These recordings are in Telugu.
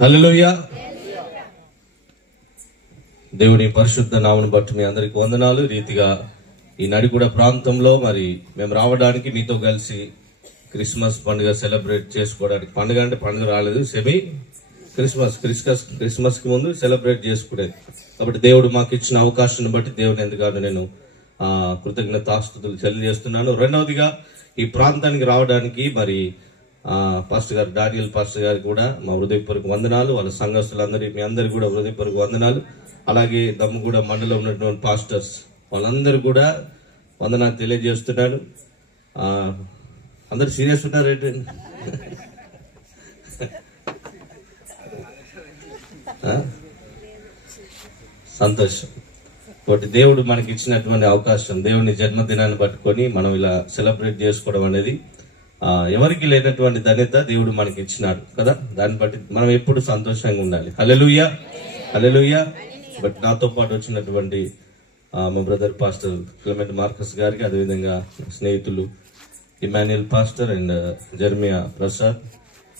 హల్లెలూయా. దేవుని పరిశుద్ధ నామమును బట్టి మీ అందరికి వందనాలు. రీతిగా ఈ నడిగూడ ప్రాంతంలో మరి మేము రావడానికి మీతో కలిసి క్రిస్మస్ పండుగ సెలబ్రేట్ చేసుకోవడానికి, పండుగ అంటే పండుగ రాలేదు, క్రిస్మస్ కి ముందు సెలబ్రేట్ చేసుకునేది. కాబట్టి దేవుడు మాకు ఇచ్చిన అవకాశాన్ని బట్టి దేవుని ఎందుకు నేను కృతజ్ఞతాస్తుతులు తెలియజేస్తున్నాను. రెండవదిగా ఈ ప్రాంతానికి రావడానికి మరి పాస్టర్ గారు డానియల్ పాస్టర్ గారికి కూడా మా హృదయపూర్వక వందనాలు, వాళ్ళ సంఘస్థులందరి మీ అందరికి కూడా హృదయపూర్వక వందనాలు. అలాగే దమ్ముగూడ మండలం ఉన్నటువంటి పాస్టర్స్ వాళ్ళందరూ కూడా వందనాలు తెలియజేస్తున్నాను. అందరు సీరియస్ ఉన్నారు ఏంటండి? సంతోషం. కాబట్టి దేవుడు మనకి ఇచ్చినటువంటి అవకాశం, దేవుని జన్మదినాన్ని పట్టుకొని మనం ఇలా సెలబ్రేట్ చేసుకోవడం అనేది ఎవరికి లేనటువంటి ధన్యత దేవుడు మనకి ఇచ్చినాడు కదా. దాన్ని బట్టి మనం ఎప్పుడు సంతోషంగా ఉండాలి. హల్లెలూయా, హల్లెలూయా. బట్ నాతో పాటు వచ్చినటువంటి మా బ్రదర్ పాస్టర్ క్లెమెంట్ మార్కస్ గారికి, అదేవిధంగా స్నేహితులు Emmanuel pastor and Jeremiah Prasad,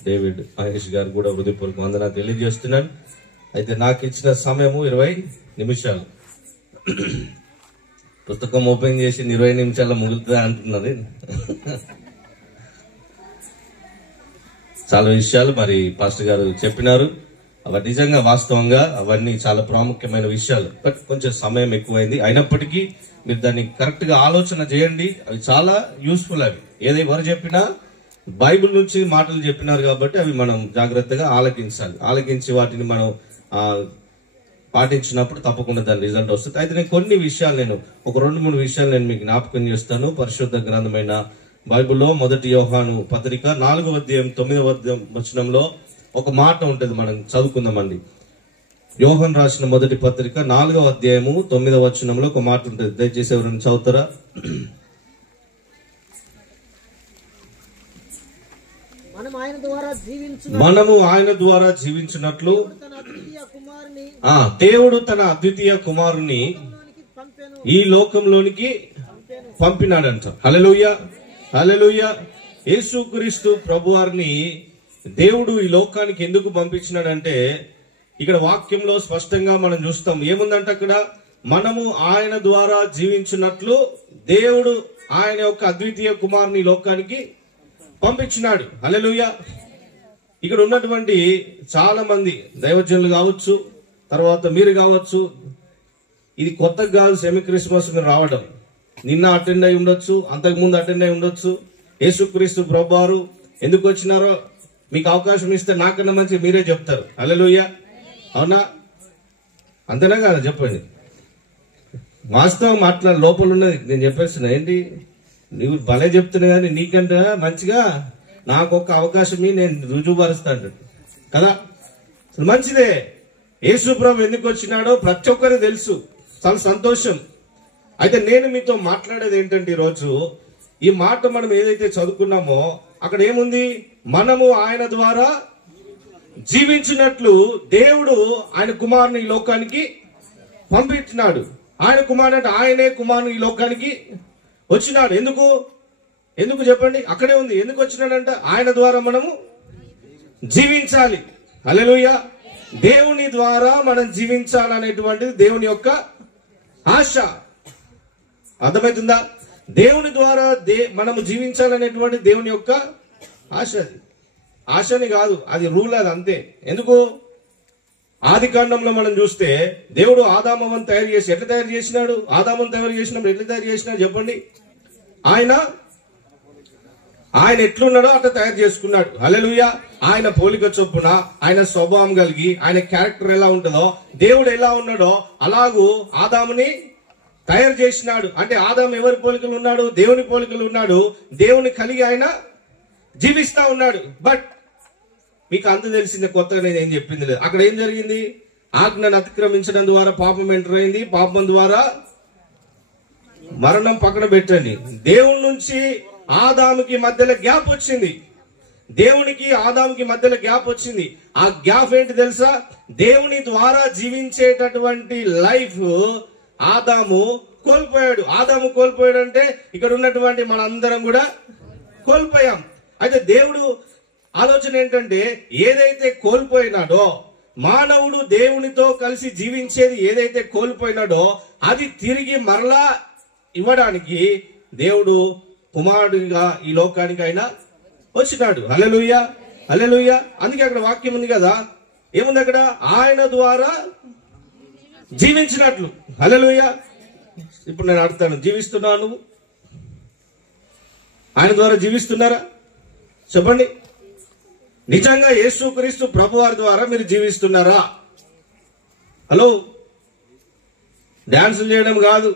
David Mahesh గారు కూడా హృదయపూర్వక వందనాలు తెలియజేస్తున్నాను. అయితే నాకు ఇచ్చిన సమయము 20 నిమిషాలు. పుస్తకం ఓపెన్ చేసి 20 నిమిషాల్లో ముగులుతుందా అంటున్నది. చాలా విషయాలు మరి పాస్టర్ గారు చెప్పినారు. అవి నిజంగా వాస్తవంగా అవన్నీ చాలా ప్రాముఖ్యమైన విషయాలు. బట్ కొంచెం సమయం ఎక్కువైంది. అయినప్పటికీ మీరు దాన్ని కరెక్ట్ గా ఆలోచన చేయండి. అవి చాలా యూస్ఫుల్. అవి ఏదైనా చెప్పినా బైబిల్ నుంచి మాటలు చెప్పినారు కాబట్టి అవి మనం జాగ్రత్తగా ఆలకించాలి. ఆలకించి వాటిని మనం పాటించినప్పుడు తప్పకుండా దాని రిజల్ట్ వస్తుంది. అయితే నేను కొన్ని విషయాలు ఒక 2-3 విషయాలు నేను మీకు జ్ఞాపకం చేస్తాను. పరిశుద్ధ గ్రంథమైన బైబిల్లో 1 యోహాను పత్రిక 4వ అధ్యాయం 9వ వచనంలో ఒక మాట ఉంటుంది, మనం చదువుకుందామండి. యోహాను రాసిన 1 పత్రిక 4వ అధ్యాయము 9వ వచనంలో ఒక మాట ఉంటుంది. దయచేసి ఎవరైనా చదువుతారా? మనము ఆయన ద్వారా జీవించినట్లు దేవుడు తన అద్వితీయ కుమారుని ఈ లోకంలోనికి పంపినాడంట. హల్లెలూయా, హల్లెలూయా. యేసుక్రీస్తు ప్రభువారిని దేవుడు ఈ లోకానికి ఎందుకు పంపించినాడంటే ఇక్కడ వాక్యంలో స్పష్టంగా మనం చూస్తాం. ఏముందంటే అక్కడ మనము ఆయన ద్వారా జీవించినట్లు దేవుడు ఆయన యొక్క అద్వితీయ కుమారుని ఈ లోకానికి పంపించినాడు. హల్లెలూయా. ఇక్కడ ఉన్నటువంటి చాలా మంది దైవజనులు కావచ్చు, తర్వాత మీరు కావచ్చు, ఇది కొత్తగా కాదు సెమీ క్రిస్మస్ రావడం. నిన్న అటెండ్ అయి ఉండొచ్చు, అంతకుముందు అటెండ్ అయి ఉండొచ్చు. యేసుక్రీస్తు ప్రభువారు ఎందుకు వచ్చినారో మీకు అవకాశం ఇస్తే నాకన్నా మంచి మీరే చెప్తారు. హల్లెలూయా, అవునా? అంతేనా కాదా చెప్పండి. వాస్తవం మాట్లాడ లోపల ఉన్నది నేను చెప్పేస్తున్నా. ఏంటి నువ్వు భలే చెప్తున్నా కానీ నీకంటే మంచిగా నాకు ఒక అవకాశం నేను రుజువుపరుస్తాను కదా. మంచిదే. యేసు ప్రభు ఎందుకు వచ్చినాడో ప్రతి ఒక్కరికి తెలుసు. చాలా సంతోషం. అయితే నేను మీతో మాట్లాడేది ఏంటంటే ఈరోజు ఈ మాట మనం ఏదైతే చదువుకున్నామో అక్కడ ఏముంది? మనము ఆయన ద్వారా జీవించినట్లు దేవుడు ఆయన కుమారుని ఈ లోకానికి పంపించినాడు. ఆయన కుమారుడు అంటే ఆయనే కుమారుని ఈ లోకానికి వచ్చినాడు. ఎందుకు చెప్పండి? అక్కడే ఉంది. ఎందుకు వచ్చినాడంట? ఆయన ద్వారా మనము జీవించాలి. హల్లెలూయా. దేవుని ద్వారా మనం జీవించాలనేటువంటిది దేవుని యొక్క ఆశ. అర్థమవుతుందా? దేవుని ద్వారా మనము జీవించాలనేటువంటి దేవుని యొక్క ఆశ. అది ఆశని కాదు, అది రూల్. అది అంతే. ఎందుకు? ఆది కాండంలో మనం చూస్తే దేవుడు ఆదామును తయారు చేసి ఎట్లా తయారు చేసినాడు? ఆదామును తయారు చేసినప్పుడు ఎట్లా తయారు చేసినాడు చెప్పండి? ఆయన ఎట్లున్నాడో అట్లా తయారు చేసుకున్నాడు. హల్లెలూయా. ఆయన పోలిక చొప్పున, ఆయన స్వభావం కలిగి, ఆయన క్యారెక్టర్ ఎలా ఉంటుందో, దేవుడు ఎలా ఉన్నాడో అలాగూ ఆదాముని తయారు చేసినాడు. అంటే ఆదాము ఎవరి పోలికలు ఉన్నాడు? దేవుని పోలికలు ఉన్నాడు. దేవుని కలిగి ఆయన జీవిస్తా ఉన్నాడు. బట్ మీకు అంత తెలిసింది, కొత్తగా నేను ఏం చెప్పింది లేదు. అక్కడ ఏం జరిగింది? ఆజ్ఞను అతిక్రమించడం ద్వారా పాపం ఎంటర్ అయింది. పాపం ద్వారా మరణం పక్కన పెట్టండి. దేవుని నుంచి ఆదాముకి మధ్యలో గ్యాప్ వచ్చింది. దేవునికి ఆదాముకి మధ్యలో గ్యాప్ వచ్చింది. ఆ గ్యాప్ ఏంటి తెలుసా? దేవుని ద్వారా జీవించేటటువంటి లైఫ్ ఆదాము కోల్పోయాడు. ఆదాము కోల్పోయాడు అంటే ఇక్కడ ఉన్నటువంటి మనందరం కూడా కోల్పోయాం. అయితే దేవుడు ఆలోచన ఏంటంటే ఏదైతే కోల్పోయినాడో, మానవుడు దేవునితో కలిసి జీవించేది ఏదైతే కోల్పోయినాడో అది తిరిగి మరలా ఇవ్వడానికి దేవుడు కుమారుడిగా ఈ లోకానికి ఆయన వచ్చినాడు. హల్లెలూయా, హల్లెలూయా. అందుకే అక్కడ వాక్యం ఉంది కదా, ఏముంది అక్కడ? ఆయన ద్వారా జీవించినట్లు. హల్లెలూయా. ఇప్పుడు నేను అడుగుతాను, జీవిస్తున్నాను? ఆయన ద్వారా జీవిస్తున్నారా? చెప్పండి. నిజంగా యేసుక్రీస్తు ప్రభువారి ద్వారా మీరు జీవిస్తున్నారా? హలో, డాన్సులు చేయడం కాదు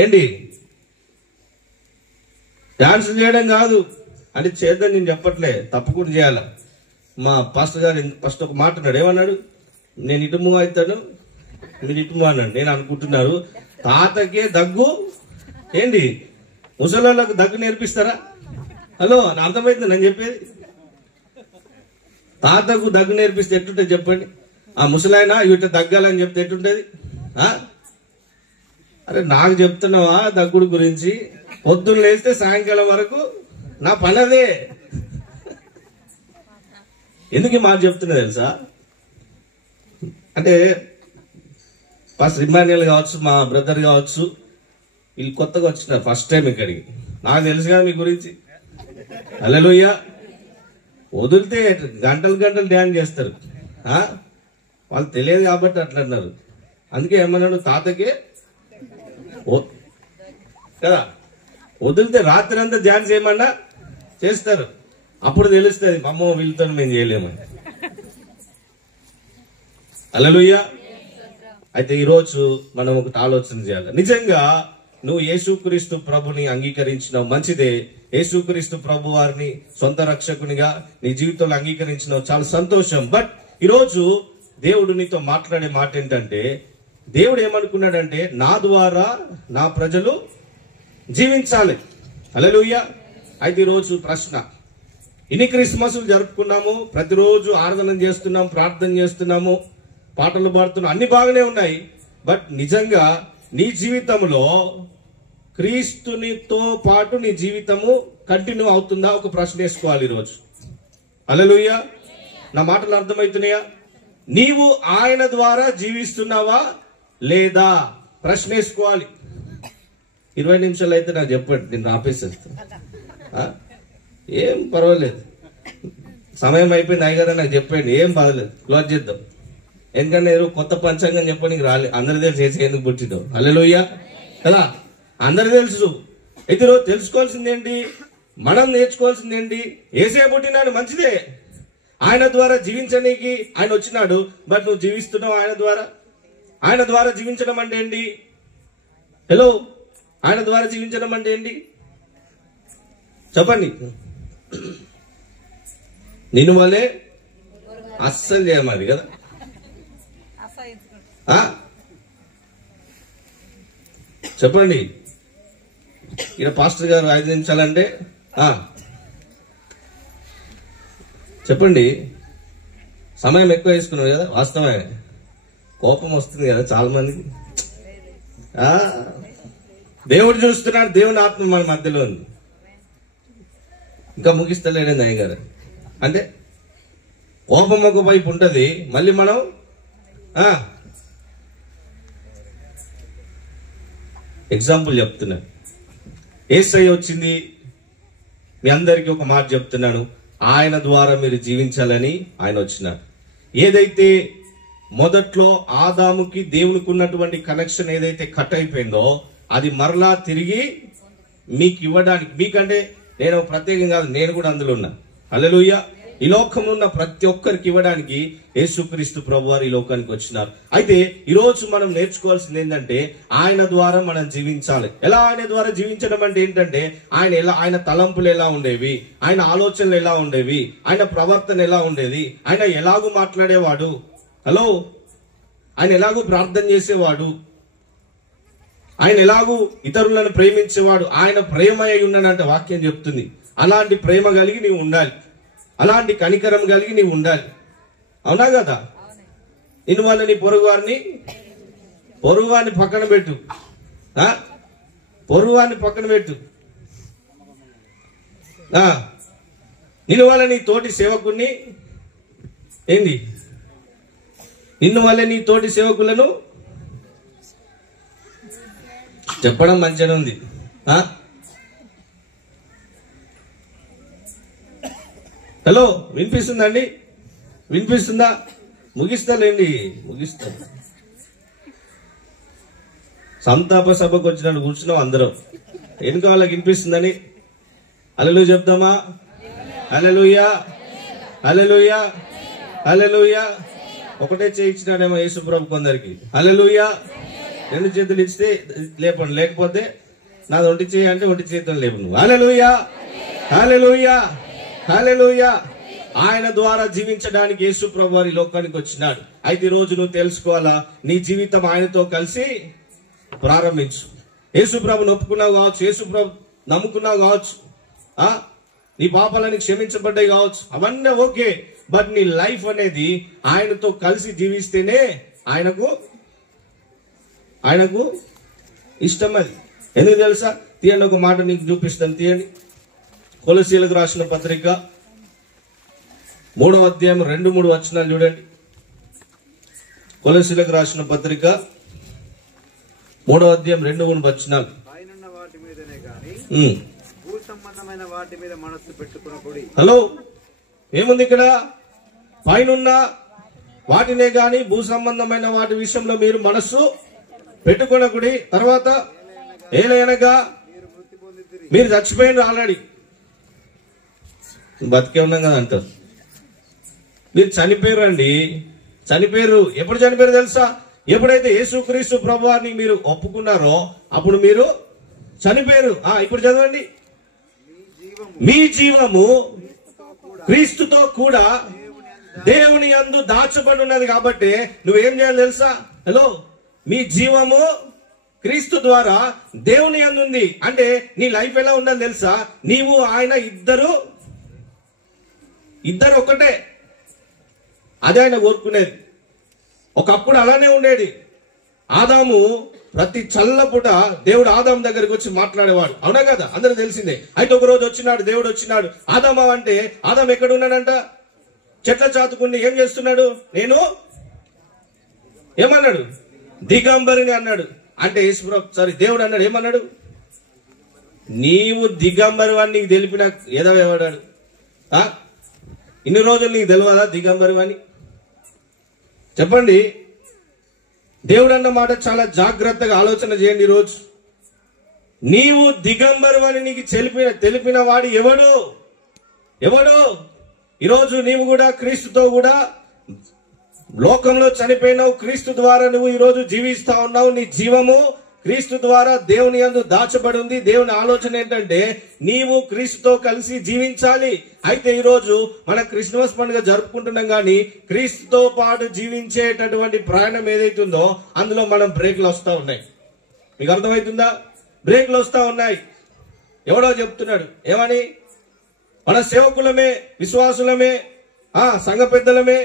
ఏంటి, డాన్సులు చేయడం కాదు అంటే చేద్దాం నేను చెప్పట్లే, తప్పకుండా చేయాల. మా పాస్టర్ గారు ఫస్ట్ ఒక మాట అన్నాడు, ఏమన్నాడు? నేను ఇటు మూవ్ అవుతాను, మీరు ఇటు మూవ్ అన్నాడు. నేను అనుకుంటున్నారు తాతకే దగ్గు ఏంటి, ముసలోళ్ళకు దగ్గు నేర్పిస్తారా? హలో, నా అర్థమైంది నేను చెప్పేది. తాతకు దగ్గు నేర్పిస్తే ఎట్టుంటుంది చెప్పండి? ఆ ముసలాయన ఇటు దగ్గాలని చెప్తే ఎట్టుంటది? అరే నాకు చెప్తున్నావా దగ్గుడు గురించి? పొద్దున్న లేస్తే సాయంకాలం వరకు నా పని అదే. ఎందుకు ఈ మాట చెప్తున్నా తెలుసా? అంటే ఫస్ట్ ఇమ్మాన్యుయల్ కావచ్చు, మా బ్రదర్ కావచ్చు, వీళ్ళు కొత్తగా వచ్చినారు ఫస్ట్ టైం ఇక్కడికి. నాకు తెలుసు కదా మీ గురించి. హల్లెలూయా. వదిలితే గంటలు గంటలు ధ్యానం చేస్తారు. వాళ్ళు తెలియదు కాబట్టి అట్లా అన్నారు. అందుకే ఏమన్నాడు, తాతకే కదా, వదిలితే రాత్రి అంతా ధ్యానం చేయమన్నా చేస్తారు. అప్పుడు తెలుస్తుంది అమ్మో వీళ్ళతో మేము చేయలేమని. హల్లెలూయా. అయితే ఈరోజు మనం ఒకటి ఆలోచన చేయాలి. నిజంగా నువ్వు యేసుక్రీస్తు ప్రభుని అంగీకరించినావు, మంచిదే. యేసుక్రీస్తు ప్రభు వారిని సొంత రక్షకునిగా నీ జీవితంలో అంగీకరించినావు, చాలా సంతోషం. బట్ ఈరోజు దేవుడు నీతో మాట్లాడే మాట ఏంటంటే, దేవుడు ఏమనుకున్నాడంటే నా ద్వారా నా ప్రజలు జీవించాలి. హల్లెలూయా. అయితే ఈరోజు ప్రశ్న, ఇన్ని క్రిస్మస్లు జరుపుకున్నాము, ప్రతిరోజు ఆరాధన చేస్తున్నాం, ప్రార్థన చేస్తున్నాము, పాటలు పాడుతున్నాం, అన్ని బాగానే ఉన్నాయి. బట్ నిజంగా నీ జీవితంలో క్రీస్తునితో పాటు నీ జీవితము కంటిన్యూ అవుతుందా? ఒక ప్రశ్న వేసుకోవాలి ఈరోజు. హల్లెలూయా. నా మాటలు అర్థమవుతున్నాయా? నీవు ఆయన ద్వారా జీవిస్తున్నావా లేదా? ప్రశ్న వేసుకోవాలి. 20 నిమిషాలు అయితే నాకు చెప్పండి, నేను ఆపేసేస్తాను. ఏం పర్వాలేదు, సమయం అయిపోయింది. అయ్యగారు నాకు చెప్పండి, ఏం బాధలేదు, క్లోజ్ చేద్దాం. ఎందుకంటే కొత్త పంచాంగం చెప్పడానికి రాలేదు, అందరి దగ్గర చేసి ఎందుకు పుట్టిందో. హల్లెలూయా కదా, అందరు తెలుసు. అయితే తెలుసుకోవాల్సింది ఏంటి, మనం నేర్చుకోవాల్సింది ఏంటి? యేసే పుట్టినాడు, మంచిదే. ఆయన ద్వారా జీవించడానికి ఆయన వచ్చినాడు. బట్ నువ్వు జీవిస్తున్నావు ఆయన ద్వారా. ఆయన ద్వారా జీవించడం అంటే ఏంటి? హలో, ఆయన ద్వారా జీవించడం అంటే ఏంటి చెప్పండి? నిన్ను వల్లే అస్సలు చేయమది కదా. చెప్పండి. ఇక్కడ పాస్టర్ గారు 5 నిమిషాలంటే చెప్పండి. సమయం ఎక్కువ తీసుకున్నారు కదా, వాస్తవమే. కోపం వస్తుంది కదా చాలా మందికి. దేవుడు చూస్తున్నాడు, దేవుని ఆత్మ మన మధ్యలో ఉంది. ఇంకా ముగిస్తలేడండి అయ్య గారు. అంటే కోపం ఒక వైపు ఉంటది, మళ్ళీ మనం ఎగ్జాంపుల్ చెప్తున్నా. యేసయ్య వచ్చింది, మీ అందరికీ ఒక మాట చెప్తున్నాను, ఆయన ద్వారా మీరు జీవించాలని ఆయన వచ్చినాడు. ఏదైతే మొదట్లో ఆదాముకి దేవునికి ఉన్నటువంటి కనెక్షన్ ఏదైతే కట్ అయిపోయిందో అది మరలా తిరిగి మీకు ఇవ్వడానికి, మీకంటే నేను ప్రత్యేకం కాదు, నేను కూడా అందులో ఉన్నా. హల్లెలూయా. ఈ లోకంలో ఉన్న ప్రతి ఒక్కరికి ఇవ్వడానికి యేసుక్రీస్తు ప్రభువారు ఈ లోకానికి వచ్చినారు. అయితే ఈరోజు మనం నేర్చుకోవాల్సింది ఏంటంటే ఆయన ద్వారా మనం జీవించాలి. ఎలా ఆయన ద్వారా జీవించడం అంటే ఏంటంటే ఆయన తలంపులు ఎలా ఉండేవి, ఆయన ఆలోచనలు ఎలా ఉండేవి, ఆయన ప్రవర్తన ఎలా ఉండేది, ఆయన ఎలాగూ మాట్లాడేవాడు, హలో, ఆయన ఎలాగూ ప్రార్థన చేసేవాడు, ఆయన ఎలాగూ ఇతరులను ప్రేమించేవాడు. ఆయన ప్రేమ అయి ఉన్నాడంటే వాక్యం చెప్తుంది. అలాంటి ప్రేమ కలిగి నీవు ఉండాలి, అలాంటి కనికరం కలిగి నీవు ఉండాలి. అవునా కదా? నిన్ను వల్ల నీ పొరుగువాన్ని పక్కన పెట్టు, పొరుగువాన్ని పక్కన పెట్టు. నిన్ను వల్ల నీ తోటి సేవకుని ఏంది, నిన్ను వల్ల నీ తోటి సేవకులను చెప్పడం మంచిగా ఉంది. హలో, వినిపిస్తుందండి? వినిపిస్తుందా? ముగిస్తాలేండి, ముగిస్తాను. సంతాప సభకు వచ్చినట్టు కూర్చున్నాం అందరం. వెనుక వాళ్ళకి వినిపిస్తుందని హల్లెలూయా చెప్తామా? హల్లెలూయా, హల్లెలూయా, హల్లెలూయా. ఒకటే చేయించినాడేమో యేసుప్రభు కొందరికి. హల్లెలూయా. 2 చేతులు ఇస్తే లేపండి, లేకపోతే నాది ఒంటి చేయి అంటే ఒంటి చేతులు లేపు నువ్వు. హల్లెలూయా, హల్లెలూయా, హల్లెలూయా. ఆయన ద్వారా జీవించడానికి యేసుప్రభు వారి లోకానికి వచ్చినాడు. అయితే ఈ రోజు నువ్వు తెలుసుకోవాలా, నీ జీవితం ఆయనతో కలిసి ప్రారంభించు. యేసుప్రభుని ఒప్పుకున్నావు కావచ్చు, యేసుప్రభు నమ్ముకున్నావు కావచ్చు, నీ పాపాలని క్షమించబడ్డాయి కావచ్చు, అవన్నీ ఓకే. బట్ నీ లైఫ్ అనేది ఆయనతో కలిసి జీవిస్తేనే ఆయనకు ఇష్టం. అది ఎందుకు తెలుసా? తీయండి, ఒక మాట నీకు చూపిస్తాను, తీయండి. కొలసీలకు రాసిన పత్రిక 3వ అధ్యాయం 2-3 వచనాలు చూడండి. కొలసీలకు రాసిన పత్రిక 3వ అధ్యాయం 2-3 వచనాలు. హలో, ఏముంది ఇక్కడ? పైనున్న వాటినే గాని భూ సంబంధమైన వాటి విషయంలో మీరు మనస్సు పెట్టుకొనకుడి. తర్వాత ఏలైనగా మీరు చచ్చిపోయిన ఆల్రెడీ, బతికే ఉన్నాం కదా అంటారు. మీరు చనిపోయారు అండి, చనిపోయారు. ఎప్పుడు చనిపోయారు తెలుసా? ఎప్పుడైతే యేసుక్రీస్తు ప్రభువాన్ని మీరు ఒప్పుకున్నారో అప్పుడు మీరు చనిపోయారు. ఇప్పుడు చదవండి. మీ జీవము క్రీస్తుతో కూడా దేవుని యందు దాచబడి ఉన్నది. కాబట్టి నువ్వేం చేయాలి తెలుసా? హలో, మీ జీవము క్రీస్తు ద్వారా దేవుని యందు ఉంది. అంటే నీ లైఫ్ ఎలా ఉండాలి తెలుసా? నీవు ఆయన ఇద్దరు ఒకటే. అదే ఆయన కోరుకునేది. ఒకప్పుడు అలానే ఉండేది. ఆదాము ప్రతి చల్లపుట దేవుడు ఆదాము దగ్గరికి వచ్చి మాట్లాడేవాడు, అవునా కదా? అందరూ తెలిసిందే. అయితే ఒక రోజు వచ్చినాడు, దేవుడు వచ్చినాడు. ఆదాము అంటే ఆదాము ఎక్కడ ఉన్నాడంట? చెట్ల చాతుకుని ఏం చేస్తున్నాడు? నేను ఏమన్నాడు? దిగంబరిని అన్నాడు. అంటే దేవుడు అన్నాడు, ఏమన్నాడు? నీవు దిగంబరి అని నీకు తెలిపిన ఏదో ఎవడాడు? ఇన్ని రోజులు నీకు తెలియదా దిగంబరి అని? చెప్పండి. దేవుడు అన్న మాట చాలా జాగ్రత్తగా ఆలోచన చేయండి. ఈరోజు నీవు దిగంబరు అని నీకు తెలిపిన వాడు ఎవడు? ఈరోజు నీవు కూడా క్రీస్తుతో కూడా లోకంలో చనిపోయినావు. క్రీస్తు ద్వారా నువ్వు ఈరోజు జీవిస్తా ఉన్నావు. నీ జీవము క్రీస్తు ద్వారా దేవుని యందు దాచబడి ఉంది. దేవుని ఆలోచన ఏంటంటే నీవు క్రీస్తుతో కలిసి జీవించాలి. అయితే ఈరోజు మన క్రిస్మస్ పండుగ జరుపుకుంటున్నాం, కానీ క్రీస్తుతో పాటు జీవించేటటువంటి ప్రయాణం ఏదైతుందో అందులో మనం బ్రేక్లు వస్తా ఉన్నాయి. మీకు అర్థమవుతుందా? బ్రేక్లు వస్తా ఉన్నాయి. ఎవడో చెప్తున్నాడు ఏమని? మన సేవకులమే, విశ్వాసులమే, సంఘ పెద్దలమే,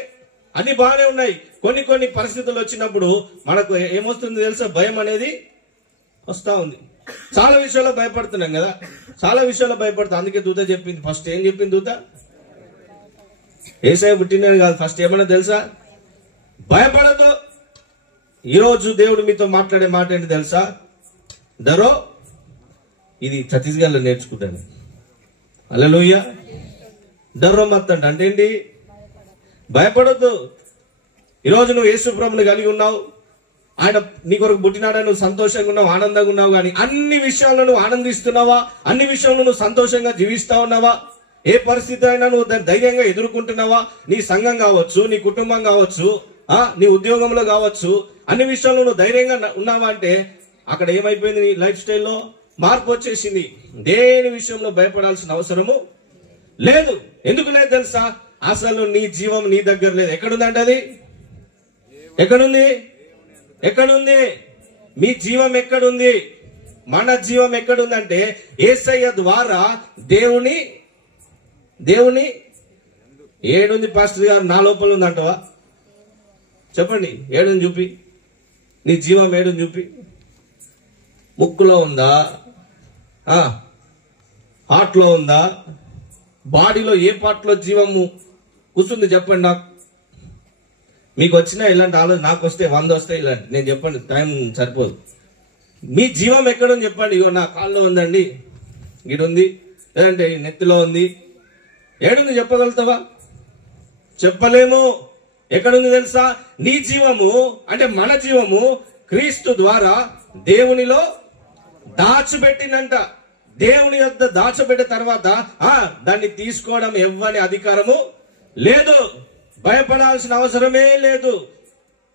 అన్ని బాగానే ఉన్నాయి. కొన్ని పరిస్థితులు వచ్చినప్పుడు మనకు ఏమొస్తుంది తెలుసా? భయం అనేది వస్తా ఉంది. చాలా విషయాల్లో భయపడుతున్నాం కదా, చాలా విషయాల్లో భయపడుతుంది. అందుకే దూత చెప్పింది. ఫస్ట్ ఏం చెప్పింది దూత? యేసయ్య పుట్టినది కాదు, ఫస్ట్ ఏమన్నా తెలుసా? భయపడదు. ఈరోజు దేవుడు మీతో మాట్లాడే మాట ఏంటి తెలుసా? దరో, ఇది ఛత్తీస్గఢ్లో నేర్చుకుంటాను. హల్లెలూయా. దర్రో మత్ అంటే ఏంటి? భయపడద్దు. ఈరోజు నువ్వు యేసు ప్రభువుని కలిగి ఉన్నావు, ఆయన నీ కొరకు పుట్టినాడని నువ్వు సంతోషంగా ఉన్నావు, ఆనందంగా ఉన్నావు. కానీ అన్ని విషయాల్లో నువ్వు ఆనందిస్తున్నావా? అన్ని విషయంలో నువ్వు సంతోషంగా జీవిస్తా ఉన్నావా? ఏ పరిస్థితి అయినా నువ్వు దాన్ని ధైర్యంగా ఎదుర్కొంటున్నావా? నీ సంఘం కావచ్చు, నీ కుటుంబం కావచ్చు, నీ ఉద్యోగంలో కావచ్చు, అన్ని విషయాల్లో నువ్వు ధైర్యంగా ఉన్నావా? అంటే అక్కడ ఏమైపోయింది? నీ లైఫ్ స్టైల్లో మార్పు వచ్చేసింది. దేని విషయంలో భయపడాల్సిన అవసరము లేదు. ఎందుకు లేదు తెలుసా? అసలు నీ జీవం నీ దగ్గర లేదు. ఎక్కడుందంటే అది ఎక్కడుంది? మీ జీవం ఎక్కడుంది? మన జీవం ఎక్కడుందంటే యేసయ్య ద్వారా దేవుని ఏడుంది. పాస్టర్ గారు నా లోపల ఉందంటవా? చెప్పండి, ఏడుని చూపి. నీ జీవం ఏడుని చూపి. ముక్కులో ఉందా? హార్ట్లో ఉందా? బాడీలో ఏ పార్ట్లో జీవము కూర్చుంది చెప్పండి నాకు. మీకు వచ్చినా ఇలాంటి ఆలోచన, నాకు వస్తే 100 వస్తాయి ఇలాంటి. నేను చెప్పండి, టైం సరిపోదు. మీ జీవం ఎక్కడుంది చెప్పండి. ఇగో నా కాల్లో ఉందండి, ఇటు ఉంది, లేదంటే నెత్తిలో ఉంది. ఏడుంది చెప్పగలుగుతావా? చెప్పలేము. ఎక్కడుంది తెలుసా? నీ జీవము అంటే మన జీవము క్రీస్తు ద్వారా దేవునిలో దాచిపెట్టినంట. దేవుని యొద్ద దాచిపెట్టిన తర్వాత దాన్ని తీసుకోవడం ఎవ్వని అధికారము లేదు. భయపడాల్సిన అవసరమే లేదు.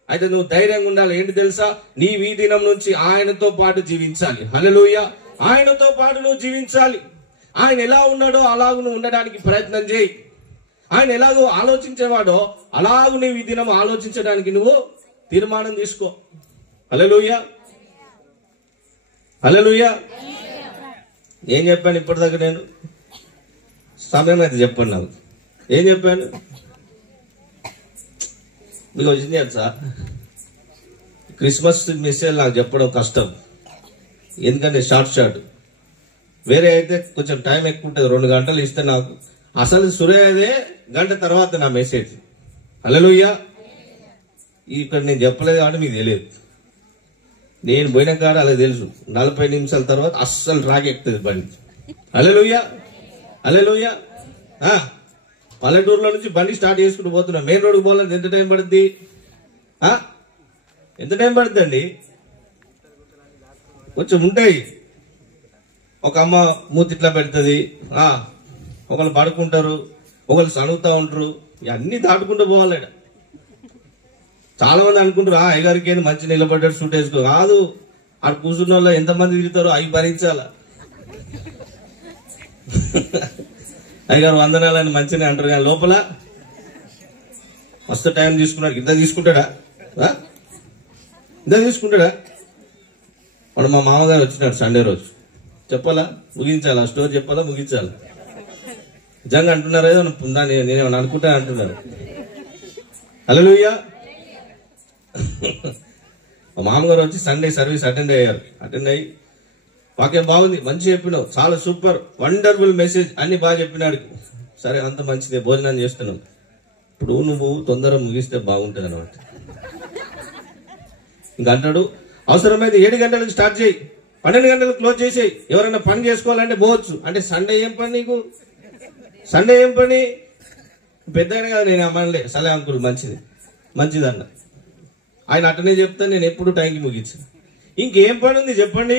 అయితే నువ్వు ధైర్యంగా ఉండాలి. ఏంటి తెలుసా? నీ ఈ దినం నుంచి ఆయనతో పాటు జీవించాలి. హల్లెలూయా. ఆయనతో పాటు నువ్వు జీవించాలి. ఆయన ఎలా ఉన్నాడో అలాగ నువ్వు ఉండడానికి ప్రయత్నం చేయి. ఆయన ఎలాగో ఆలోచించేవాడో అలాగూ నువ్వు ఈ దినం ఆలోచించడానికి నువ్వు తీర్మానం తీసుకో. హల్లెలూయా, హల్లెలూయా. ఏం చెప్పాను ఇప్పటిదాకా? నేను సమయం అయితే చెప్పండి నాకు. ఏం చెప్పాను మీకు వచ్చింది తెలుసా? క్రిస్మస్ మెసేజ్ నాకు చెప్పడం కష్టం, ఎందుకంటే షార్ట్ వేరే అయితే కొంచెం టైం ఎక్కువ ఉంటుంది. 2 గంటలు ఇస్తే నాకు అసలు సురేదే గంట తర్వాత నా మెసేజ్. హల్లెలూయా. ఇక్కడ నేను చెప్పలేదు కాబట్టి మీకు తెలియదు. నేను పోయిన కాడ అలా తెలుసు, 40 నిమిషాల తర్వాత అస్సలు రాకెక్కుతుంది బండి. హల్లెలూయా, హల్లెలూయా. పల్లెటూరులో నుంచి బండి స్టార్ట్ చేసుకుంటూ పోతున్నా. మెయిన్ రోడ్కి పోవాలంటే ఎంత టైం పడుతుంది? ఎంత టైం పడుతుంది అండి? కొంచెం ఉంటాయి. ఒక అమ్మ మూతిట్లా పెడుతుంది, ఒకళ్ళు పడుకుంటారు, ఒకళ్ళు సణుగుతా ఉంటారు. ఇవన్నీ దాటుకుంటూ పోవాలి. చాలా మంది అనుకుంటారు అయ్యగారికి ఏంది మంచి నిలబడ్డాడు సూట్ వేసుకో. కాదు, అక్కడ కూర్చున్న వాళ్ళు ఎంతమంది తిరుగుతారో అవి భరించాల. అయ్యగారు వందనాలని మంచిగా అంటారు, కానీ లోపల మస్తు టైం తీసుకున్నాడు. ఇంత తీసుకుంటాడా? ఇంత తీసుకుంటాడా? వాడు మా మామగారు వచ్చినాడు సండే రోజు. చెప్పాలా ముగించాలా? స్టోరీ చెప్పాలా ముగించాలా? నిజంగా అంటున్నారు ఏదో నేనేమన్నా అనుకుంటా అంటున్నారు. హల్లెలూయా. మా మామగారు వచ్చి సండే సర్వీస్ అటెండ్ అయ్యి వాక్యం బాగుంది, మంచి చెప్పినావు, చాలా సూపర్, వండర్ఫుల్ మెసేజ్ అన్ని బాగా చెప్పినాడు. సరే, అంత మంచిదే, భోజనం చేస్తున్నావు. ఇప్పుడు నువ్వు తొందరగా ముగిస్తే బాగుంటుంది అనమాట. ఇంకా అంటాడు అవసరమైతే 7 గంటలకు స్టార్ట్ చేయి, 12 గంటలకు క్లోజ్ చేసేయి. ఎవరైనా పని చేసుకోవాలంటే పోవచ్చు. అంటే సండే ఏం పని నీకు? సండే ఏం పని? పెద్ద అయినా కదా నేను అమ్మలే సలహా అంకుల్ మంచిదన్న. ఆయన అట్టనే చెప్తా, నేను ఎప్పుడు టైంకి ముగించాను. ఇంకేం పని ఉంది చెప్పండి?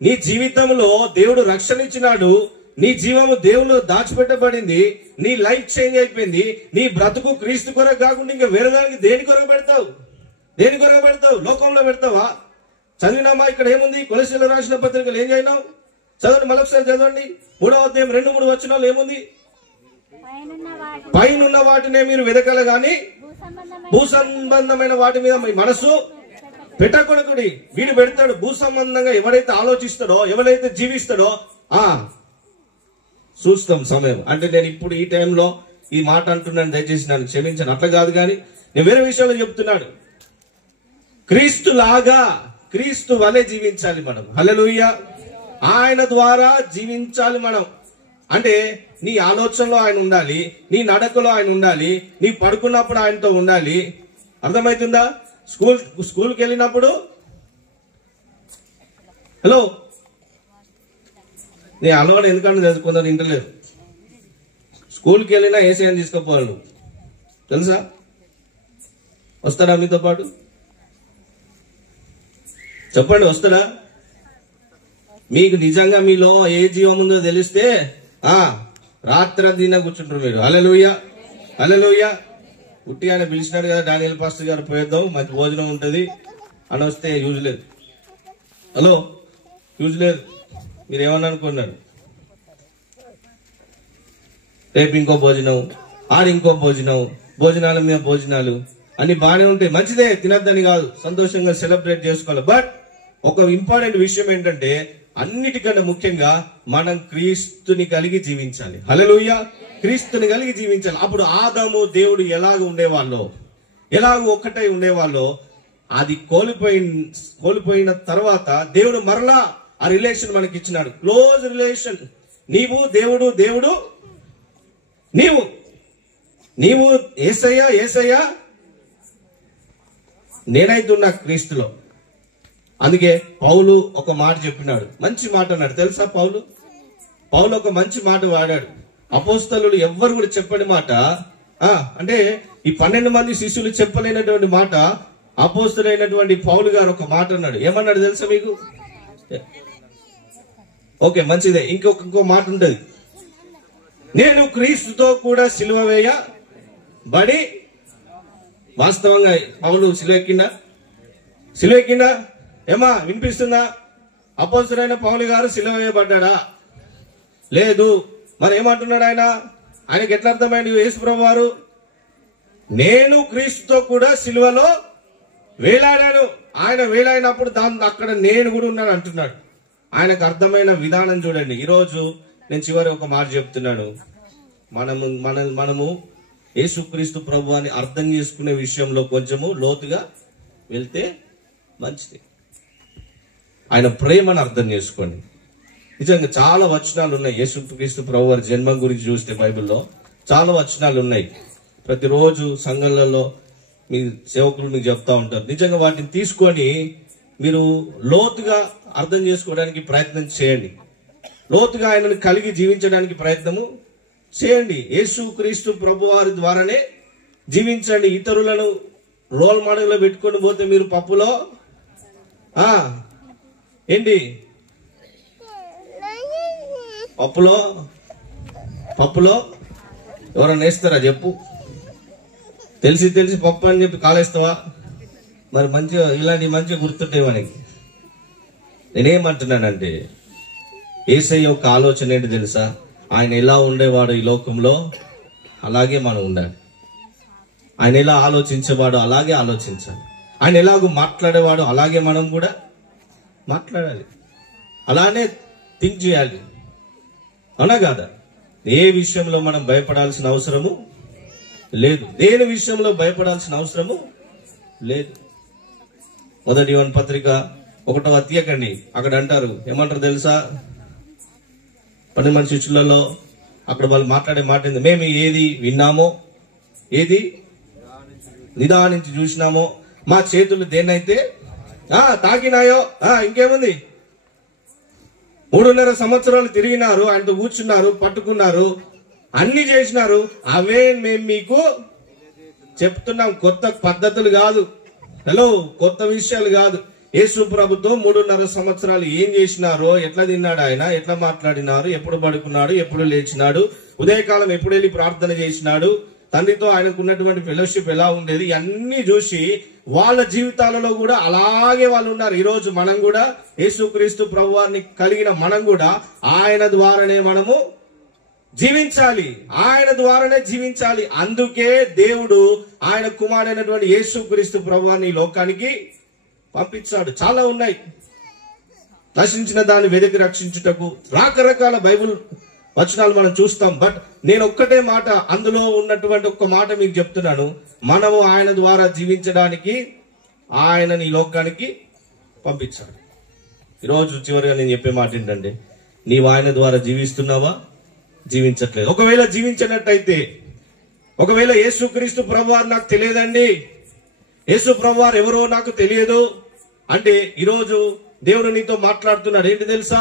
నీ జీవితంలో దేవుడు రక్షణ ఇచ్చినాడు, నీ జీవము దేవుడు దాచిపెట్టబడింది, నీ లైఫ్ చేంజ్ అయిపోయింది. నీ బ్రతుకు క్రీస్తు కొరకు కాకుండా ఇంకా వేరే దానికి దేని కొరకు పెడతావు? దేని కొరకు పెడతావు? లోకంలో పెడతావా? చదివినామా? ఇక్కడ ఏముంది? కొలెస్ట్రాల్ రాసిన పత్రికలు ఏం చేయనావు? చదవండి, మరొకసారి చదవండి. 3వ అధ్యాయం 2-3 వచనాలు ఏముంది? పైనున్న వాటినే మీరు వెదకల గాని భూ సంబంధమైన వాటి మీద మీ మనసు పెట్టకొనకుడి. వీడు పెడతాడు భూ సంబంధంగా. ఎవరైతే ఆలోచిస్తాడో, ఎవరైతే జీవిస్తాడో చూస్తాం సమయం. అంటే నేను ఇప్పుడు ఈ టైంలో ఈ మాట అంటున్నాను, దయచేసి నన్ను క్షమించాను, అట్లా కాదు. కానీ నేను వేరే విషయంలో చెప్తున్నాడు. క్రీస్తు లాగా, క్రీస్తు వలె జీవించాలి మనం. హల్లెలూయా. ఆయన ద్వారా జీవించాలి మనం. అంటే నీ ఆలోచనలో ఆయన ఉండాలి, నీ నడకలో ఆయన ఉండాలి, నీ పడుకున్నప్పుడు ఆయనతో ఉండాలి. అర్థమవుతుందా? స్కూల్కి వెళ్ళినప్పుడు హలో నీ అలవాటు ఎందుకంటే చదువుకుందని ఇంటలేదు. స్కూల్కి వెళ్ళినా ఏసీని తీసుకుపోవాలి నువ్వు, తెలుసా? వస్తాడా మీతో పాటు? చెప్పండి, వస్తాడా? మీకు నిజంగా మీలో ఏ జీవం ఉందో తెలిస్తే రాత్రి దీన కూర్చుంటారు మీరు. హల్లెలూయా, హల్లెలూయా. ఉట్టి ఆయన పిలిచినాడు కదా, డానియల్ పాస్టర్ గారు పోయేద్దాం, మంచి భోజనం ఉంటుంది అని వస్తే యూజ్ లేదు. హలో, యూజ్ లేదు. మీరు ఏమన్నా అనుకున్నారు? రేపు ఇంకో భోజనం, ఇంకో భోజనం, భోజనాల మీద భోజనాలు అన్ని బాగానే ఉంటాయి, మంచిదే, తినద్దని కాదు, సంతోషంగా సెలబ్రేట్ చేసుకోవాలి. బట్ ఒక ఇంపార్టెంట్ విషయం ఏంటంటే, అన్నిటికన్నా ముఖ్యంగా మనం క్రీస్తుని కలిగి జీవించాలి. హల్లెలూయా. క్రీస్తుని కలిగి జీవించాలి. అప్పుడు ఆదాము దేవుడు ఎలాగ ఉండేవాళ్ళో, ఎలాగ ఒక్కటై ఉండేవాళ్ళో, అది కోల్పోయిన తర్వాత దేవుడు మరలా ఆ రిలేషన్ మనకి ఇచ్చినాడు. Close relation. నీవు దేవుడు, దేవుడు నీవు నీవు యేసయ్యా యేసయ్యా నేనైతున్నా క్రీస్తులో. అందుకే పౌలు ఒక మాట చెప్పినాడు, మంచి మాట అన్నాడు తెలుసా. పౌలు ఒక మంచి మాట వాడాడు. అపోస్తలులు ఎవ్వరు కూడా చెప్పని మాట, అంటే ఈ 12 మంది శిష్యులు చెప్పలేనటువంటి మాట అపోస్తలుడైనటువంటి పౌలు గారు ఒక మాట అన్నాడు. ఏమన్నాడు తెలుసా మీకు? ఓకే, మంచిదే. ఇంకో మాట ఉంటది, నేను క్రీస్తుతో కూడా సిలువ వేయబడి. వాస్తవంగా పౌలు సిలువ ఎక్కిందా? ఏమా వినిపిస్తుందా? అపోస్తలుడైన పౌలు గారు సిలువ వేయబడ్డా? లేదు. మరి ఏమంటున్నాడు ఆయనకి ఎట్లా అర్థమైంది? యేసుప్రభు వారు నేను క్రీస్తుతో కూడా సిలువలో వేలాడాను. ఆయన వేలాడినప్పుడు అక్కడ నేను కూడా ఉన్నాను అంటున్నాడు. ఆయనకు అర్థమైన విధానం చూడండి. ఈరోజు నేను చివరి ఒక మాట చెప్తున్నాను. మనము యేసుక్రీస్తు ప్రభువాన్ని అర్థం చేసుకునే విషయంలో కొంచెము లోతుగా వెళ్తే మంచిది. ఆయన ప్రేమను అర్థం చేసుకోండి. నిజంగా చాలా వచనాలు ఉన్నాయి. యేసుక్రీస్తు ప్రభువారి జన్మ గురించి చూస్తే బైబిల్లో చాలా వచనాలు ఉన్నాయి. ప్రతిరోజు సంఘాలలో మీ సేవకులు మీకు చెప్తా ఉంటారు. నిజంగా వాటిని తీసుకొని మీరు లోతుగా అర్థం చేసుకోవడానికి ప్రయత్నం చేయండి. లోతుగా ఆయనను కలిగి జీవించడానికి ప్రయత్నము చేయండి. యేసుక్రీస్తు ప్రభువారి ద్వారానే జీవించండి. ఇతరులను రోల్ మోడల్ లో పెట్టుకొని పోతే మీరు పప్పులో ఏంటి పప్పులో ఎవరన్నా వేస్తారా చెప్పు? తెలిసి పప్పు అని చెప్పి కాలేస్తావా? మరి మంచిగా ఇలాంటివి మంచిగా గుర్తుంటాయి మనకి. నేనేమంటున్నానంటే యేసయ్య యొక్క ఆలోచన ఏంటి తెలుసా? ఆయన ఎలా ఉండేవాడు ఈ లోకంలో అలాగే మనం ఉండాలి. ఆయన ఎలా ఆలోచించేవాడు అలాగే ఆలోచించాలి. ఆయన ఎలాగో మాట్లాడేవాడు అలాగే మనం కూడా మాట్లాడాలి. అలానే థింక్ చేయాలి. అవునా కాదా? ఏ విషయంలో మనం భయపడాల్సిన అవసరము లేదు. దేని విషయంలో భయపడాల్సిన అవసరము లేదు. మొదటి యోహాను పత్రిక 1వ అధ్యాయం అక్కడ అంటారు, ఏమంటారు తెలుసా? 12 మంది శిష్యులలో అక్కడ వాళ్ళు మాట్లాడే మాట ఏంది? మేము ఏది విన్నామో, ఏది నిదానించి చూసినామో, మా చేతులు దేన్నైతే తాకినాయో, ఇంకేముంది, 3.5 సంవత్సరాలు తిరిగినారు, ఆయనతో కూర్చున్నారు, పట్టుకున్నారు, అన్ని చేసినారు, అవే మేము మీకు చెప్తున్నాం. కొత్త పద్ధతులు కాదు, కొత్త విషయాలు కాదు. యేసు ప్రభుతో 3.5 సంవత్సరాలు ఏం చేసినారో, ఎట్లా తిన్నాడు ఆయన, ఎట్లా మాట్లాడినారు, ఎప్పుడు పడుకున్నాడు, ఎప్పుడు లేచినాడు, ఉదయకాలం ఎప్పుడు వెళ్ళి ప్రార్థన చేసినాడు, తండ్రితో ఆయనకు ఉన్నటువంటి ఫెలోషిప్ ఎలా ఉండేది, అన్ని చూసి వాళ్ళ జీవితాలలో కూడా అలాగే వాళ్ళు ఉన్నారు. ఈ రోజు మనం కూడా యేసుక్రీస్తు ప్రభువారిని కలిగిన మనం కూడా ఆయన ద్వారానే మనము జీవించాలి. ఆయన ద్వారానే జీవించాలి. అందుకే దేవుడు ఆయన కుమారుడైనటువంటి యేసుక్రీస్తు ప్రభువారిని లోకానికి పంపించాడు. చాలా ఉన్నాయి. నశించిన దాన్ని వెతికి రక్షించుటకు రకరకాల బైబిల్ వచనాలు మనం చూస్తాం. బట్ నేను ఒక్కటే మాట, అందులో ఉన్నటువంటి ఒక్క మాట మీకు చెప్తున్నాను. మనము ఆయన ద్వారా జీవించడానికి ఆయనని ఈ లోకానికి పంపించాడు. ఈరోజు చివరిగా నేను చెప్పే మాట ఏంటంటే, నీవు ఆయన ద్వారా జీవిస్తున్నావా, జీవించట్లేదు? ఒకవేళ జీవించినట్టయితే, ఒకవేళ యేసుక్రీస్తు ప్రభువారు నాకు తెలియదండి, యేసు ప్రభువారు ఎవరో నాకు తెలియదు అంటే, ఈరోజు దేవుడు నీతో మాట్లాడుతున్నాడు. ఏంటి తెలుసా?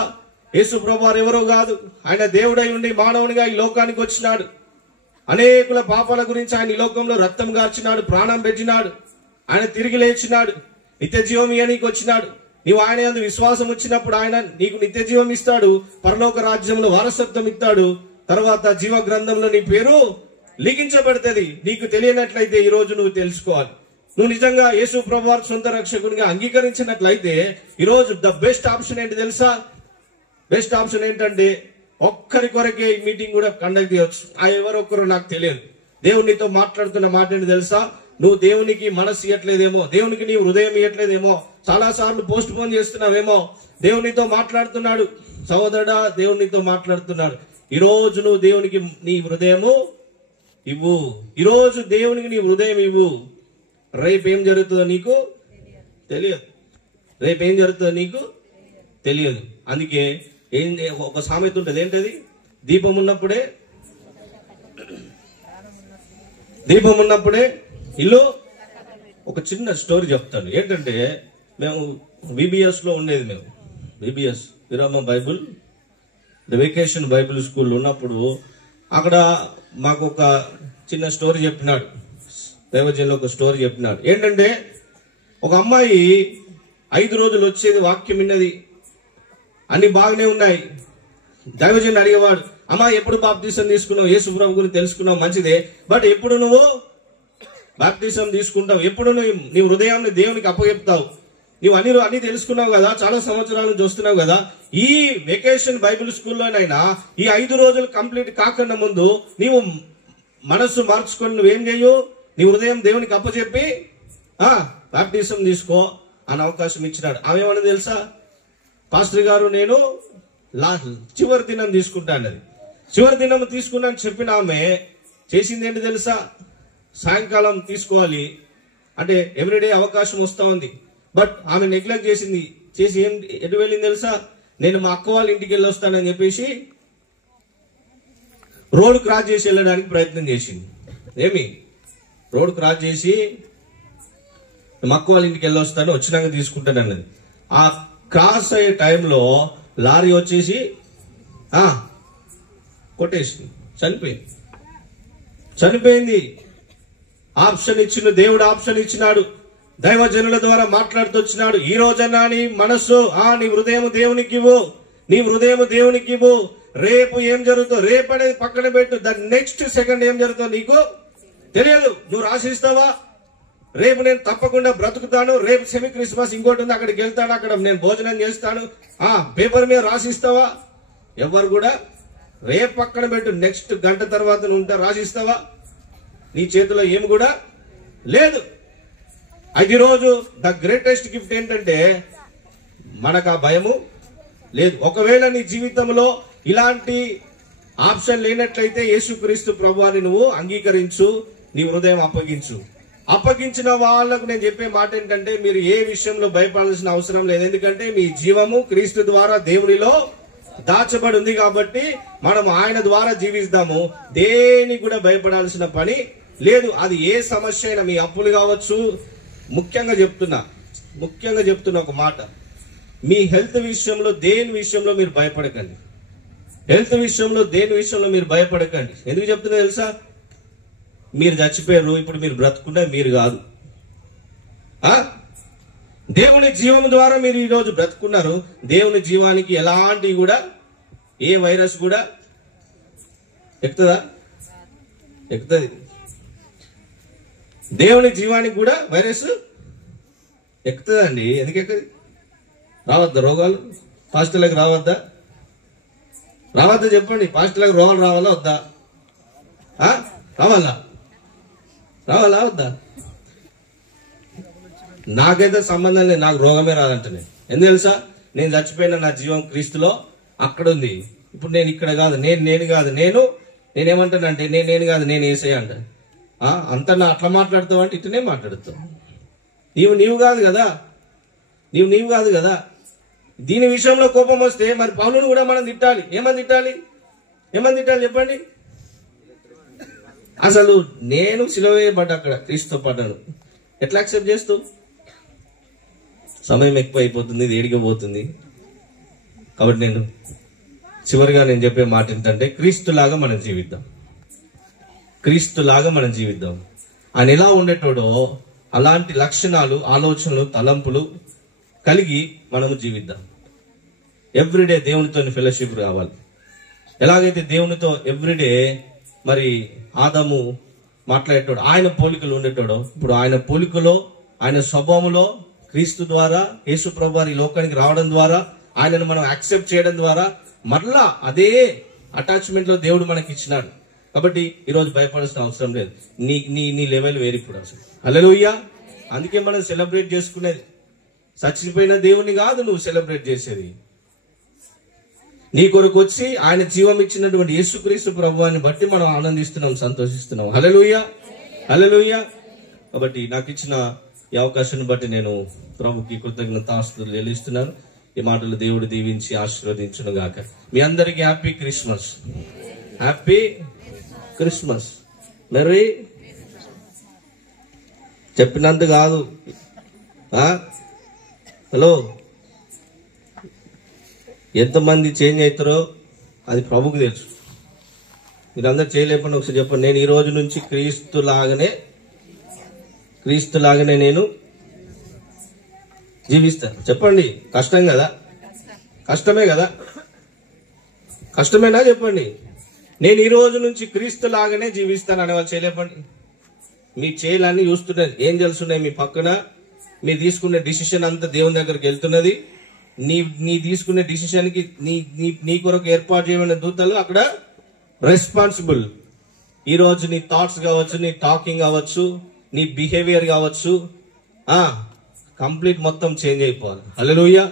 యేసు ప్రభువారు ఎవరో కాదు, ఆయన దేవుడై ఉండి మానవునిగా ఈ లోకానికి వచ్చినాడు. అనేకుల పాపాల గురించి ఆయన ఈ లోకంలో రక్తం గార్చినాడు, ప్రాణం పెట్టినాడు, ఆయన తిరిగి లేచినాడు, నిత్య జీవం ఇయ్యనీకి వచ్చినాడు. నీవు ఆయన యందు విశ్వాసం వచ్చినప్పుడు ఆయన నీకు నిత్య జీవం ఇస్తాడు, పరలోక రాజ్యంలో వారసత్వం ఇస్తాడు, తర్వాత జీవ గ్రంథంలో నీ పేరు లిఖించబడుతుంది. నీకు తెలియనట్లయితే ఈ రోజు నువ్వు తెలుసుకోవాలి. నువ్వు నిజంగా యేసు ప్రభువారు సొంత రక్షకునిగా అంగీకరించినట్లయితే ఈరోజు ద బెస్ట్ ఆప్షన్ ఏంటి తెలుసా? బెస్ట్ ఆప్షన్ ఏంటంటే, ఒక్కరి కొరకే ఈ మీటింగ్ కూడా కండక్ట్ చేయవచ్చు. ఆ ఎవరొక్కరో నాకు తెలియదు. దేవునితో మాట్లాడుతున్న మాట ఏంటి తెలుసా? నువ్వు దేవునికి మనసు ఇవ్వట్లేదేమో, దేవునికి నీ హృదయం ఇవ్వట్లేదేమో, చాలా సార్లు పోస్ట్ పోన్ చేస్తున్నావేమో. దేవునితో మాట్లాడుతున్నాడు సహోదరుడా, దేవునితో మాట్లాడుతున్నాడు. ఈ రోజు నువ్వు దేవునికి నీ హృదయము ఇవ్వు. ఈరోజు దేవునికి నీ హృదయం ఇవ్వు. రేపేం జరుగుతుందో నీకు తెలియదు. రేపేం జరుగుతుందో నీకు తెలియదు. అందుకే ఒక సామెత ఉంటుంది, ఏంటది? దీపం ఉన్నప్పుడే దీపం ఉన్నప్పుడే ఇల్లు. ఒక చిన్న స్టోరీ చెప్తాను. ఏంటంటే మేము విబిఎస్ లో ఉండేది. మేము విబిఎస్ విరామ బైబుల్ వెకేషన్ బైబిల్ స్కూల్ ఉన్నప్పుడు అక్కడ మాకు ఒక చిన్న స్టోరీ చెప్పినాడు. దైవజనులు ఒక స్టోరీ చెప్పినాడు. ఏంటంటే ఒక అమ్మాయి 5 రోజులు వచ్చేది, వాక్యం విన్నది, అన్ని బాగానే ఉన్నాయి. దైవజనుడు అడిగేవాడు, అమ్మా ఎప్పుడు బాప్తిసం తీసుకున్నావు? యేసు ప్రభు గురించి తెలుసుకున్నావు, మంచిదే, బట్ ఎప్పుడు నువ్వు బాప్తిసం తీసుకుంటావు? ఎప్పుడు నువ్వు నీ హృదయాన్ని దేవునికి అప్పచెప్తావు? నువ్వు అన్ని తెలుసుకున్నావు కదా, చాలా సంవత్సరాల నుంచి వస్తున్నావు కదా. ఈ వెకేషన్ బైబిల్ స్కూల్లోనైనా ఈ 5 రోజులు కంప్లీట్ కాకుండా ముందు నీవు మనస్సు మార్చుకొని నువ్వేం చేయు, నీ హృదయం దేవునికి అప్పచెప్పి బాప్టిజం తీసుకో అని అవకాశం ఇచ్చినాడు. ఆమె ఏమన్నా తెలుసా? పాస్టర్ గారు నేను చివరి దినం తీసుకుంటా అన్నది. చివరి దినం తీసుకున్నా అని చెప్పిన ఆమె చేసింది ఏంటి తెలుసా? సాయంకాలం తీసుకోవాలి అంటే ఎవ్రీడే అవకాశం వస్తా ఉంది, బట్ ఆమె నెగ్లెక్ట్ చేసింది. చేసి ఎటు వెళ్ళింది తెలుసా? నేను మా అక్క వాళ్ళ ఇంటికి వెళ్ళి వస్తానని చెప్పేసి రోడ్ క్రాస్ చేసి వెళ్ళడానికి ప్రయత్నం చేసింది. రోడ్ క్రాస్ చేసి మా అక్క వాళ్ళ ఇంటికి వెళ్ళి వస్తాను, వచ్చినాక తీసుకుంటాను అన్నది. ఆ క్రాస్ అయ్యే టైంలో లారీ వచ్చేసి కొట్టేసింది, చనిపోయింది. ఆప్షన్ ఇచ్చిన దేవుడు, ఆప్షన్ ఇచ్చినాడు. దైవజనుల ద్వారా మాట్లాడుతూ వచ్చినాడు. ఈ రోజన్నా నీ మనస్సు నీ హృదయం దేవునికి ఇవ్వు, నీ హృదయం దేవునికి ఇవ్వు. రేపు ఏం జరుగుతుందో రేపు అనేది పక్కన పెట్టు. దాని నెక్స్ట్ సెకండ్ ఏం జరుగుతుందో నీకు తెలియదు. నువ్వు రాసిస్తావా? రేపు నేను తప్పకుండా బ్రతుకుతాను, రేపు సెమీ క్రిస్మస్ ఇంకోటి ఉంది, అక్కడికి వెళ్తాను, అక్కడ నేను భోజనం చేస్తాను, పేపర్ మీద రాసిస్తావా? ఎవరు కూడా రేపు పక్కన పెట్టు. నెక్స్ట్ గంట తర్వాత నువ్వు రాసిస్తావా? నీ చేతిలో ఏమి కూడా లేదు. అది రోజు ద గ్రేటెస్ట్ గిఫ్ట్ ఏంటంటే మనకు ఆ భయము లేదు. ఒకవేళ నీ జీవితంలో ఇలాంటి ఆప్షన్ లేనట్లయితే యేసుక్రీస్తు ప్రభువాన్ని నువ్వు అంగీకరించు, నీ హృదయం అప్పగించు. అప్పగించిన వాళ్ళకు నేను చెప్పే మాట ఏంటంటే మీరు ఏ విషయంలో భయపడాల్సిన అవసరం లేదు. ఎందుకంటే మీ జీవము క్రీస్తు ద్వారా దేవునిలో దాచబడి ఉంది కాబట్టి మనం ఆయన ద్వారా జీవిస్తాము. దేనికి కూడా భయపడాల్సిన పని లేదు. అది ఏ సమస్య అయినా, మీ అప్పులు కావచ్చు. ముఖ్యంగా చెప్తున్నా ఒక మాట, మీ హెల్త్ విషయంలో దేని విషయంలో మీరు భయపడకండి. హెల్త్ విషయంలో దేని విషయంలో మీరు భయపడకండి. ఎందుకు చెప్తున్నా తెలుసా? మీరు చచ్చిపోయారు, ఇప్పుడు మీరు బ్రతుకుంటే మీరు కాదు. దేవుని జీవం ద్వారా మీరు ఈరోజు బ్రతుకున్నారు. దేవుని జీవానికి ఎలాంటి కూడా ఏ వైరస్ కూడా ఎక్కుతుందా? ఎక్కుతుంది. దేవుని జీవానికి కూడా వైరస్ ఎక్కుతుందండి. ఎందుకు ఎక్కది? రావద్దా రోగాలు? పాస్టర్లకు రావద్దా? చెప్పండి. పాస్టర్లకు రోగాలు రావాలా వద్దా? రావాలా వద్దా? నాకైతే సంబంధం లేదు, నాకు రోగమే రాదంటే. ఎందుకు తెలుసా? నేను చచ్చిపోయిన నా జీవం క్రీస్తులో అక్కడ ఉంది. ఇప్పుడు నేను ఇక్కడ కాదు, నేనేమంటానంటే నేను కాదు, నేను యేసయ్య అంట. అంత అట్లా మాట్లాడుతావు అంటే ఇట్లనే మాట్లాడుతావు. నీవు కాదు కదా, నీవు కాదు కదా. దీని విషయంలో కోపం వస్తే మరి పౌలును కూడా మనం తిట్టాలి. ఏమని తిట్టాలి చెప్పండి? అసలు నేను సిలువ వేయబడ్డా, అక్కడ క్రీస్తుతో పడ్డాను, ఎట్లా యాక్సెప్ట్ చేస్తూ? సమయం ఎక్కువ అయిపోతుంది, ఇది ఏడిగిపోతుంది. కాబట్టి చివరిగా నేను చెప్పే మాట ఏంటంటే క్రీస్తులాగా మనం జీవిద్దాం. ఆయన ఎలా ఉండేటోడో అలాంటి లక్షణాలు, ఆలోచనలు, తలంపులు కలిగి మనము జీవిద్దాం. ఎవ్రీడే దేవునితో ఫెలోషిప్ కావాలి. ఎలాగైతే దేవునితో ఎవ్రీడే మరి ఆదాము మాట్లాడేటోడు, ఆయన పోలికలు ఉండేటోడు, ఇప్పుడు ఆయన పోలికలో, ఆయన స్వభావంలో క్రీస్తు ద్వారా యేసు ప్రభువు ఈ లోకానికి రావడం ద్వారా, ఆయనను మనం యాక్సెప్ట్ చేయడం ద్వారా మరలా అదే అటాచ్మెంట్ లో దేవుడు మనకి ఇచ్చినాడు. కాబట్టి ఈరోజు భయపడాల్సిన అవసరం లేదు. నీ లెవెల్ వేరు ఇప్పుడు అసలు. హల్లెలూయా. అందుకే మనం సెలబ్రేట్ చేసుకునేది. చచ్చిపోయిన దేవుని కాదు నువ్వు సెలబ్రేట్ చేసేది, నీ కొరకు వచ్చి ఆయన జీవం ఇచ్చినటువంటి యేసుక్రీస్తు ప్రభువాన్ని బట్టి మనం ఆనందిస్తున్నాం, సంతోషిస్తున్నాం. హల్లెలూయా. కాబట్టి నాకు ఇచ్చిన ఈ అవకాశాన్ని బట్టి నేను ప్రభుకి కృతజ్ఞతాస్తుతులు చెల్లిస్తున్నాను. ఈ మాటలు దేవుడు దీవించి ఆశీర్వదించును గాక. మీ అందరికీ హ్యాపీ క్రిస్మస్, మెర్రీ చెప్పినంత కాదు. హలో, ఎంతమంది చేంజ్ అవుతారో అది ప్రభుకు తెలుసు. మీరందరూ చేయలేకపోయినా ఒకసారి చెప్పండి, నేను ఈ రోజు నుంచి క్రీస్తులాగానే నేను జీవిస్తాను. చెప్పండి. కష్టం కదా? కష్టమే కదా? కష్టమేనా? చెప్పండి. నేను ఈ రోజు నుంచి క్రీస్తులాగానే జీవిస్తాను అనేవాళ్ళు చేయలేపండి. మీ చేయాలన్నీ చూస్తున్నది, ఏం తెలుస్తున్నాయి మీ పక్కన. మీరు తీసుకునే డిసిషన్ అంతా దేవుని దగ్గరికి వెళ్తున్నది. నీ తీసుకునే డిసిషన్ కి నీ కొరకు ఏర్పాటు చేయబడిన దూతలు అక్కడ రెస్పాన్సిబుల్. ఈ రోజు నీ థాట్స్ కావచ్చు, నీ టాకింగ్ కావచ్చు, నీ బిహేవియర్ కావచ్చు, కంప్లీట్ మొత్తం చేంజ్ అయిపోవాలి. హల్లెలూయా.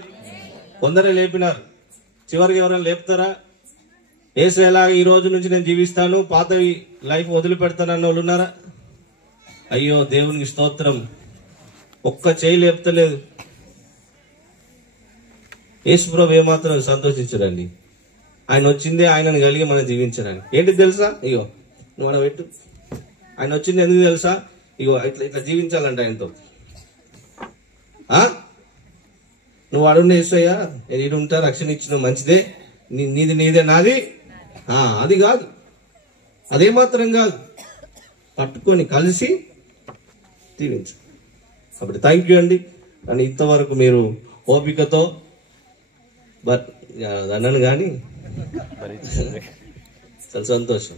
కొందరే లేపినారు, చివరికి ఎవరైనా లేపుతారా? యేసులాగా ఈ రోజు నుంచి నేను జీవిస్తాను, పాత లైఫ్ వదిలిపెడతాను అన్న వాళ్ళు ఉన్నారా? అయ్యో, దేవునికి స్తోత్రం, ఒక్క చేయి లేపుతలేదు. యేసుప్రభు ఏమాత్రం సంతోషించడండి. ఆయన వచ్చిందే ఆయనను కలిగి మనం జీవించడానికి. ఏంటి తెలుసా? ఇగో నువ్వు అలా పెట్టు. ఆయన వచ్చింది ఎందుకు తెలుసా? ఇగో ఇట్లా జీవించాలంట ఆయనతో. నువ్వు అడుగు, యేసయ్యా నేను ఇటు ఉంటా, రక్షణ ఇచ్చిన మంచిదే, నీదే నాది, అది కాదు, అదేమాత్రం కాదు. పట్టుకొని కలిసి జీవించు. అప్పుడు థ్యాంక్ యూ అండి. కానీ ఇంతవరకు మీరు ఓపికతో అన్నాను కానీ చాలా సంతోషం.